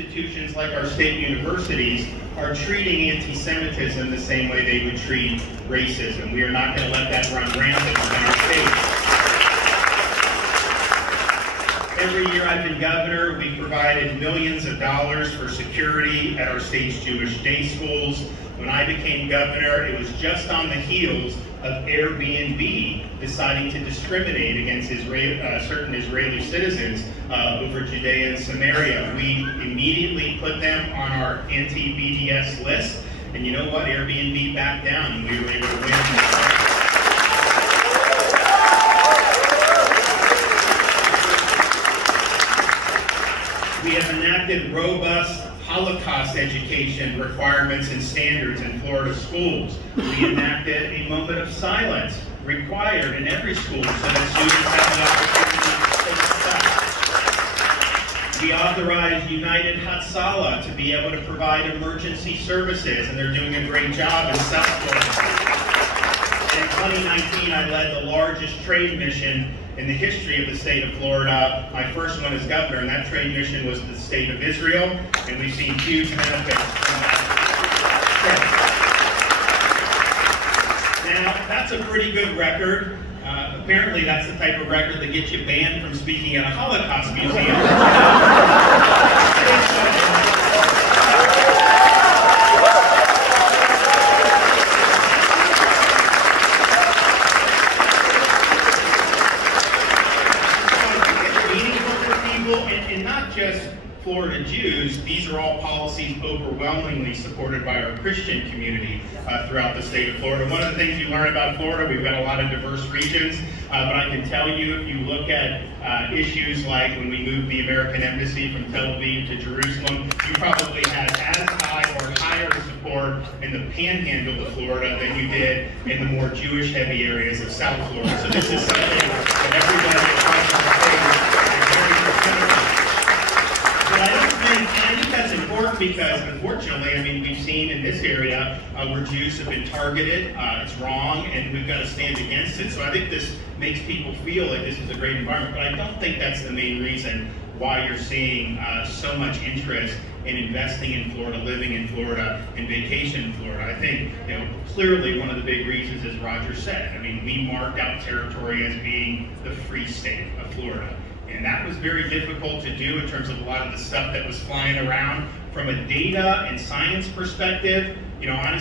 Institutions like our state universities are treating anti-Semitism the same way they would treat racism. We are not going to let that run rampant within our state. Every year I've been governor, we've provided millions of dollars for security at our state's Jewish day schools. When I became governor, it was just on the heels of Airbnb deciding to discriminate against certain Israeli citizens over Judea and Samaria. We immediately put them on our anti-BDS list, and you know what? Airbnb backed down, and we were able to win. We have enacted robust Holocaust education requirements and standards in Florida schools. We enacted a moment of silence required in every school so that students have the opportunity to take steps. We authorized United Hatzalah to be able to provide emergency services, and they're doing a great job in South Florida. And in 2019, I led the largest trade mission in the history of the state of Florida. My first one as governor, and that trade mission was the state of Israel, and we've seen huge benefits from that. Now, that's a pretty good record. Apparently, that's the type of record that gets you banned from speaking at a Holocaust museum. And not just Florida Jews, these are all policies overwhelmingly supported by our Christian community throughout the state of Florida. One of the things you learn about Florida, we've got a lot of diverse regions, but I can tell you, if you look at issues like when we moved the American Embassy from Tel Aviv to Jerusalem, you probably had as high or higher support in the panhandle of Florida than you did in the more Jewish-heavy areas of South Florida. So this is something that everybody across the state is very concerned about. But I think that's important because, unfortunately, I mean, we've seen in this area where Jews have been targeted. It's wrong, and we've got to stand against it. So I think this makes people feel like this is a great environment. But I don't think that's the main reason why you're seeing so much interest in investing in Florida, living in Florida, and vacation in Florida. I think, clearly one of the big reasons, as Roger said, I mean, we marked out territory as being the free state of Florida. And that was very difficult to do in terms of a lot of the stuff that was flying around. From a data and science perspective, honestly,